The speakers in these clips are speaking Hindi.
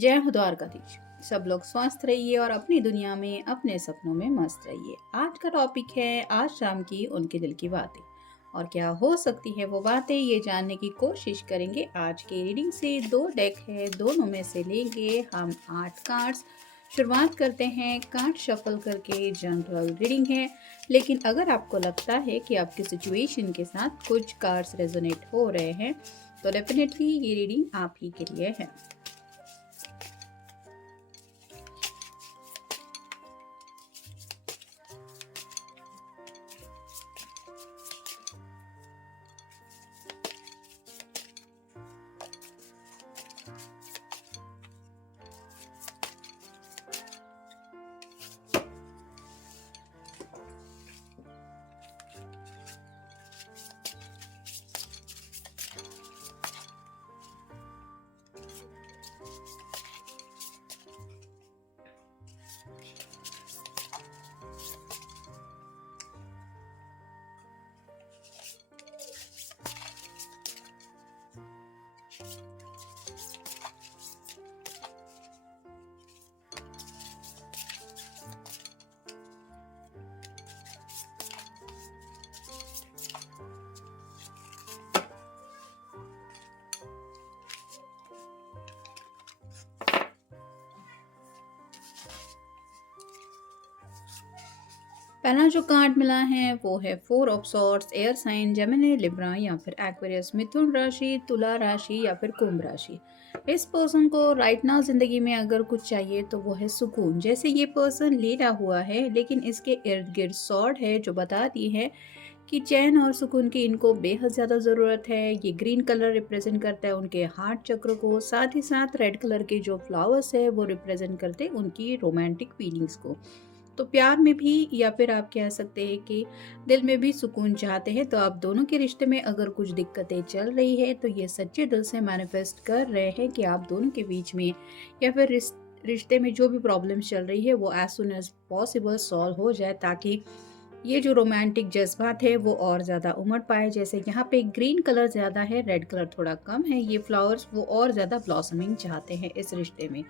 जय हो द्वारकाधीश। सब लोग स्वस्थ रहिए और अपनी दुनिया में अपने सपनों में मस्त रहिए। आज का टॉपिक है आज शाम की उनके दिल की बातें। और क्या हो सकती है वो बातें, ये जानने की कोशिश करेंगे। आज के रीडिंग से दो डेक है, दोनों में से लेंगे हम 8 कार्ड्स। शुरुआत करते हैं कार्ड शफल करके। जनरल रीडिंग है, लेकिन अगर आपको लगता है कि आपकी सिचुएशन के साथ कुछ कार्ड्स रेजोनेट हो रहे हैं तो डेफिनेटली ये रीडिंग आप ही के लिए है। पहला जो कार्ड मिला है वो है 4 of swords. Air sign Gemini, Libra या फिर एक्वेरियस, मिथुन राशि, तुला राशि या फिर कुंभ राशि। इस पर्सन को राइट नाउ जिंदगी में अगर कुछ चाहिए तो वो है सुकून। जैसे ये पर्सन लेटा हुआ है लेकिन इसके इर्द गिर्द सॉर्ड है जो बताती है कि चैन और सुकून की इनको बेहद ज़्यादा ज़रूरत है। ये ग्रीन कलर रिप्रेजेंट करता है उनके हार्ट चक्र को, साथ ही साथ रेड कलर के जो फ्लावर्स है वो रिप्रेजेंट करते हैं उनकी रोमांटिक फीलिंग्स को। तो प्यार में भी या फिर आप कह सकते हैं कि दिल में भी सुकून चाहते हैं। तो आप दोनों के रिश्ते में अगर कुछ दिक्कतें चल रही है तो ये सच्चे दिल से मैनिफेस्ट कर रहे हैं कि आप दोनों के बीच में या फिर रिश्ते में जो भी प्रॉब्लम चल रही है वो as soon as possible solve हो जाए, ताकि ये जो रोमांटिक जज्बात है वो और ज़्यादा उमड़ पाए। जैसे यहाँ पे ग्रीन कलर ज़्यादा है, रेड कलर थोड़ा कम है। ये फ्लावर्स वो और ज़्यादा ब्लॉसमिंग चाहते हैं इस रिश्ते में।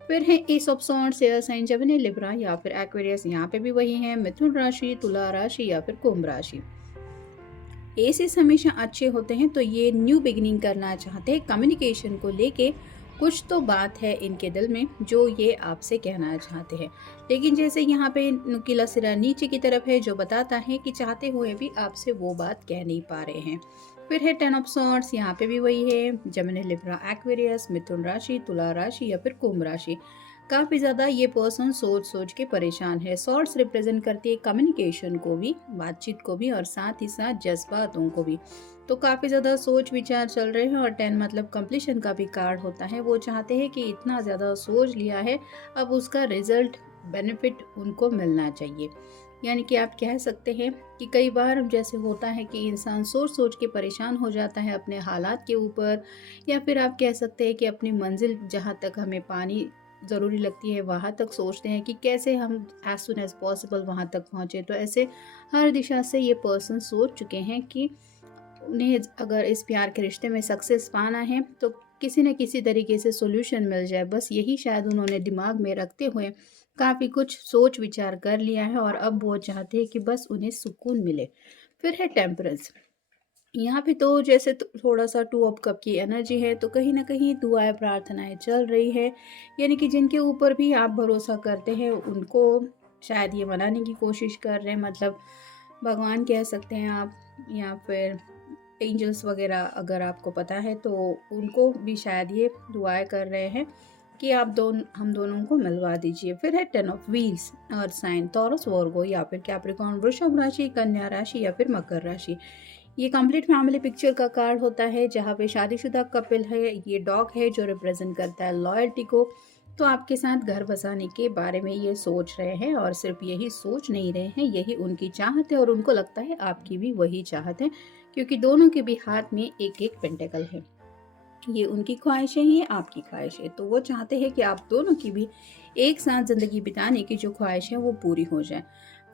फिर है ace of swords, air sign Gemini, Libra या फिर एक्वेरियस। यहाँ पे भी वही है, मिथुन राशि, तुला राशि या फिर कुंभ राशि। एसेस हमेशा अच्छे होते हैं, तो ये न्यू बिगिनिंग करना चाहते हैं। कम्युनिकेशन को लेके कुछ तो बात है इनके दिल में जो ये आपसे कहना चाहते हैं। लेकिन जैसे यहाँ पे नुकीला सिरा नीचे की तरफ है जो बताता है कि चाहते हुए भी आपसे वो बात कह नहीं पा रहे हैं। फिर है 10 ऑफ सॉर्ड्स। यहाँ पे भी वही है, जेमिनी, लिब्रा, एक्वेरियस, मिथुन राशि, तुला राशि या फिर कुंभ राशि। काफ़ी ज़्यादा ये पर्सन सोच सोच के परेशान है। सॉर्ड्स रिप्रेजेंट करती है कम्युनिकेशन को भी, बातचीत को भी और साथ ही साथ जज्बातों को भी। तो काफ़ी ज़्यादा सोच विचार चल रहे हैं। और 10 मतलब कंप्लीशन का भी कार्ड होता है। वो चाहते हैं कि इतना ज़्यादा सोच लिया है, अब उसका रिजल्ट बेनिफिट उनको मिलना चाहिए। यानी कि आप कह सकते हैं कि कई बार जैसे होता है कि इंसान सोच सोच के परेशान हो जाता है अपने हालात के ऊपर, या फिर आप कह सकते हैं कि अपनी मंजिल जहाँ तक हमें पानी ज़रूरी लगती है वहाँ तक सोचते हैं कि कैसे हम एज सुन एज पॉसिबल वहाँ तक पहुँचे। तो ऐसे हर दिशा से ये पर्सन सोच चुके हैं कि उन्हें अगर इस प्यार के रिश्ते में सक्सेस पाना है तो किसी न किसी तरीके से सोल्यूशन मिल जाए, बस यही शायद उन्होंने दिमाग में रखते हुए काफ़ी कुछ सोच विचार कर लिया है। और अब वो चाहते हैं कि बस उन्हें सुकून मिले। फिर है टेम्परेंस। यहाँ पे तो जैसे थोड़ा सा 2 ऑफ कप की एनर्जी है, तो कहीं ना कहीं दुआएं प्रार्थनाएं चल रही है। यानी कि जिनके ऊपर भी आप भरोसा करते हैं उनको शायद ये मनाने की कोशिश कर रहे हैं। मतलब भगवान कह सकते हैं आप, या फिर एंजल्स वगैरह अगर आपको पता है तो उनको भी शायद ये दुआएं कर रहे हैं कि आप हम दोनों को मिलवा दीजिए। फिर है 10 of wheels, earth sign, Taurus, Virgo या फिर कैप्रिकॉर्न, वृषभ राशि, कन्या राशि या फिर मकर राशि। ये कंप्लीट फैमिली पिक्चर का कार्ड होता है जहाँ पे शादीशुदा कपिल है। ये डॉग है जो रिप्रेजेंट करता है लॉयल्टी को। तो आपके साथ घर बसाने के बारे में ये सोच रहे हैं, और सिर्फ यही सोच नहीं रहे हैं, यही उनकी चाहत है और उनको लगता है आपकी भी वही चाहत है, क्योंकि दोनों के भी हाथ में एक एक पेंटेकल है। ये उनकी ख्वाहिश है, ये आपकी ख्वाहिश है। तो वो चाहते हैं कि आप दोनों की भी एक साथ ज़िंदगी बिताने की जो ख्वाहिश है वो पूरी हो जाए।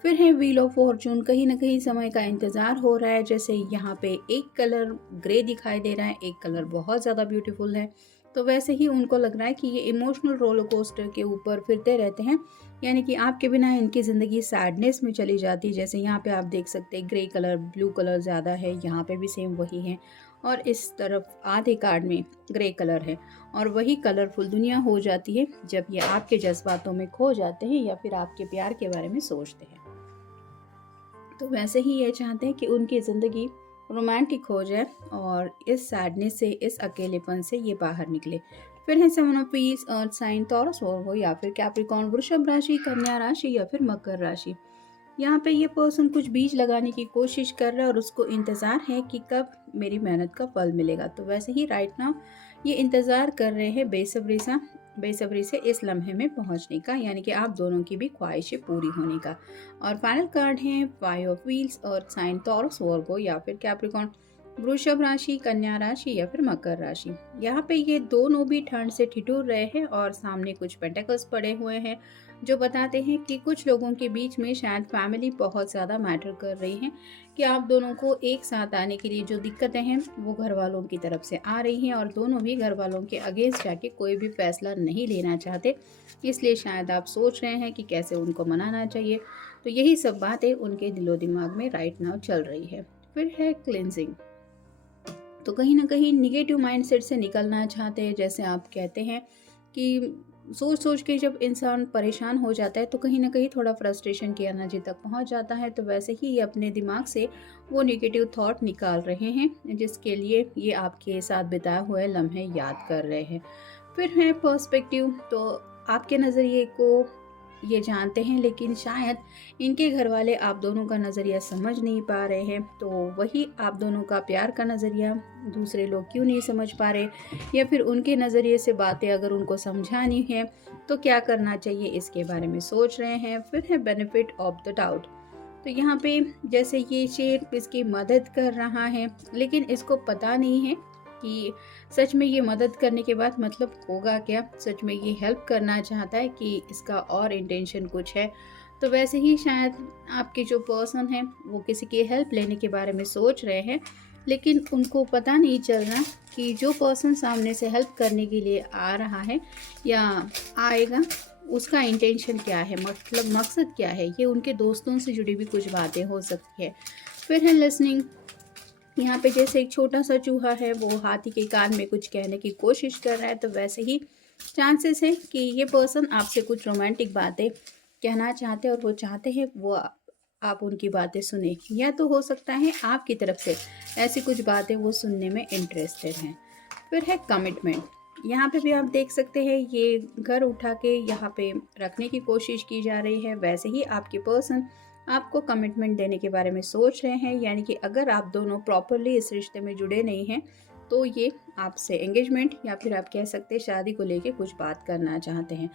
फिर है व्हील ऑफ फॉर्चून। कहीं ना कहीं समय का इंतज़ार हो रहा है। जैसे यहाँ पे एक कलर ग्रे दिखाई दे रहा है, एक कलर बहुत ज़्यादा ब्यूटीफुल है। तो वैसे ही उनको लग रहा है कि ये इमोशनल रोलर कोस्टर के ऊपर फिरते रहते हैं, यानी कि आपके बिना इनकी ज़िंदगी सैडनेस में चली जाती है। जैसे यहाँ पे आप देख सकते हैं ग्रे कलर, ब्लू कलर ज़्यादा है, यहाँ पे भी सेम वही है, और इस तरफ आधे कार्ड में ग्रे कलर है, और वही कलरफुल दुनिया हो जाती है जब ये आपके जज्बातों में खो जाते हैं या फिर आपके प्यार के बारे में सोचते हैं। तो वैसे ही ये चाहते हैं कि उनकी ज़िंदगी रोमांटिक हो जाए और इस सैडनेस से, इस अकेलेपन से ये बाहर निकले। फिर है seven of peace, earth sign Taurus हो या फिर कैप्रिकॉर्न, वृषभ राशि, कन्या राशि या फिर मकर राशि। यहाँ पे ये पर्सन कुछ बीज लगाने की कोशिश कर रहा है और उसको इंतज़ार है कि कब मेरी मेहनत का फल मिलेगा। तो वैसे ही राइट नाउ ये इंतज़ार कर रहे हैं बेसब्री से इस लम्हे में पहुँचने का, यानी कि आप दोनों की भी ख्वाहिशें पूरी होने का। और फाइनल कार्ड है five of wheels, earth sign Taurus Virgo या फिर कैप्रिकॉर्न, वृषभ राशि, कन्या राशि या फिर मकर राशि। यहाँ पे ये दोनों भी ठंड से ठिठुर रहे हैं और सामने कुछ पेंटेकल्स पड़े हुए हैं जो बताते हैं कि कुछ लोगों के बीच में शायद फैमिली बहुत ज़्यादा मैटर कर रही है, कि आप दोनों को एक साथ आने के लिए जो दिक्कतें हैं वो घर वालों की तरफ से आ रही हैं और दोनों भी घर वालों के अगेंस्ट जाके कोई भी फैसला नहीं लेना चाहते। इसलिए शायद आप सोच रहे हैं कि कैसे उनको मनाना चाहिए। तो यही सब बातें उनके दिलो दिमाग में राइट नाउ चल रही है। फिर है क्लिनजिंग। तो कहीं ना कहीं निगेटिव माइंडसेट से निकलना चाहते हैं। जैसे आप कहते हैं कि सोच सोच के जब इंसान परेशान हो जाता है तो कहीं ना कहीं थोड़ा फ्रस्ट्रेशन की एनर्जी तक पहुंच जाता है। तो वैसे ही ये अपने दिमाग से वो निगेटिव थॉट निकाल रहे हैं, जिसके लिए ये आपके साथ बिताए हुए लम्हे याद कर रहे हैं। फिर है पर्सपेक्टिव। तो आपके नज़रिए को ये जानते हैं, लेकिन शायद इनके घर वाले आप दोनों का नज़रिया समझ नहीं पा रहे हैं। तो वही आप दोनों का प्यार का नज़रिया दूसरे लोग क्यों नहीं समझ पा रहे, या फिर उनके नज़रिए से बातें अगर उनको समझानी है तो क्या करना चाहिए, इसके बारे में सोच रहे हैं। फिर है बेनिफिट ऑफ द डाउट। तो यहाँ पे जैसे ये शेर इसकी मदद कर रहा है, लेकिन इसको पता नहीं है कि सच में ये मदद करने के बाद मतलब होगा क्या। सच में ये हेल्प करना चाहता है कि इसका और इंटेंशन कुछ है। तो वैसे ही शायद आपके जो पर्सन हैं वो किसी की हेल्प लेने के बारे में सोच रहे हैं, लेकिन उनको पता नहीं चल रहा कि जो पर्सन सामने से हेल्प करने के लिए आ रहा है या आएगा उसका इंटेंशन क्या है, मतलब मकसद क्या है। ये उनके दोस्तों से जुड़ी भी कुछ बातें हो सकती है। फिर है लिसनिंग। यहाँ पे जैसे एक छोटा सा चूहा है वो हाथी के कान में कुछ कहने की कोशिश कर रहा है, तो वैसे ही चांसेस है कि ये पर्सन आपसे कुछ रोमांटिक बातें कहना चाहते हैं और वो चाहते हैं वो आप उनकी बातें सुने, या तो हो सकता है आपकी तरफ से ऐसी कुछ बातें वो सुनने में इंटरेस्टेड हैं। फिर है कमिटमेंट। यहाँ पे भी आप देख सकते हैं ये घर उठा के यहाँ पे रखने की कोशिश की जा रही है। वैसे ही आपके पर्सन आपको कमिटमेंट देने के बारे में सोच रहे हैं, यानी कि अगर आप दोनों प्रॉपरली इस रिश्ते में जुड़े नहीं हैं तो ये आपसे एंगेजमेंट या फिर आप कह सकते हैं शादी को लेके कुछ बात करना चाहते हैं।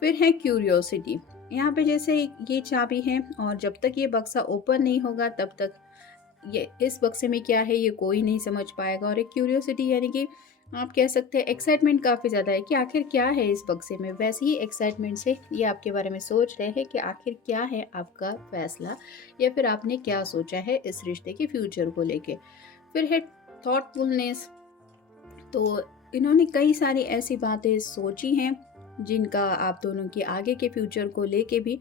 फिर है क्यूरियोसिटी। यहाँ पे जैसे ये चाबी है और जब तक ये बक्सा ओपन नहीं होगा तब तक ये इस बक्से में क्या है ये कोई नहीं समझ पाएगा। और एक क्यूरियोसिटी यानी कि आप कह सकते हैं एक्साइटमेंट काफ़ी ज़्यादा है कि आखिर क्या है इस बक्से में। वैसे ही एक्साइटमेंट से ये आपके बारे में सोच रहे हैं कि आखिर क्या है आपका फैसला, या फिर आपने क्या सोचा है इस रिश्ते के फ्यूचर को लेके। फिर है थॉटफुलनेस। तो इन्होंने कई सारी ऐसी बातें सोची हैं जिनका आप दोनों के आगे के फ्यूचर को लेके भी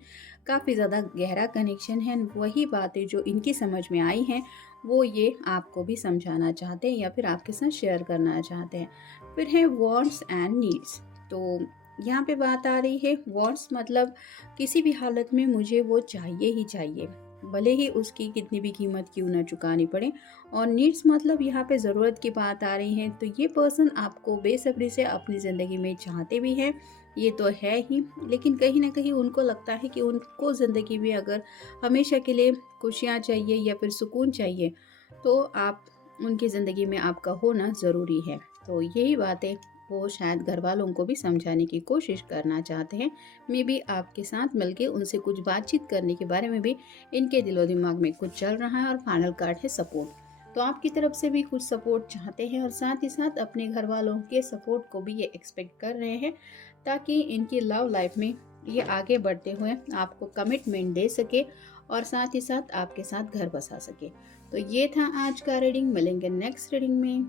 काफ़ी ज़्यादा गहरा कनेक्शन है। वही बातें जो इनकी समझ में आई हैं वो ये आपको भी समझाना चाहते हैं या फिर आपके साथ शेयर करना चाहते हैं। फिर है वांट्स एंड नीड्स। तो यहाँ पे बात आ रही है वांट्स मतलब किसी भी हालत में मुझे वो चाहिए ही चाहिए, भले ही उसकी कितनी भी कीमत क्यों ना चुकानी पड़े। और नीड्स मतलब यहाँ पे ज़रूरत की बात आ रही है। तो ये पर्सन आपको बेसब्री से अपनी ज़िंदगी में चाहते भी हैं, ये तो है ही, लेकिन कहीं ना कहीं उनको लगता है कि उनको ज़िंदगी में अगर हमेशा के लिए खुशियाँ चाहिए या फिर सुकून चाहिए तो आप उनकी ज़िंदगी में आपका होना ज़रूरी है। तो यही बातें वो शायद घर वालों को भी समझाने की कोशिश करना चाहते हैं। मे बी आपके साथ मिलके उनसे कुछ बातचीत करने के बारे में भी इनके दिलो दिमाग में कुछ चल रहा है। और फाइनल कार्ड है सपोर्ट। तो आपकी तरफ से भी कुछ सपोर्ट चाहते हैं और साथ ही साथ अपने घर वालों के सपोर्ट को भी ये एक्सपेक्ट कर रहे हैं, ताकि इनकी लव लाइफ में ये आगे बढ़ते हुए आपको कमिटमेंट दे सके और साथ ही साथ आपके साथ घर बसा सके। तो ये था आज का रीडिंग। मिलेंगे नेक्स्ट रीडिंग में।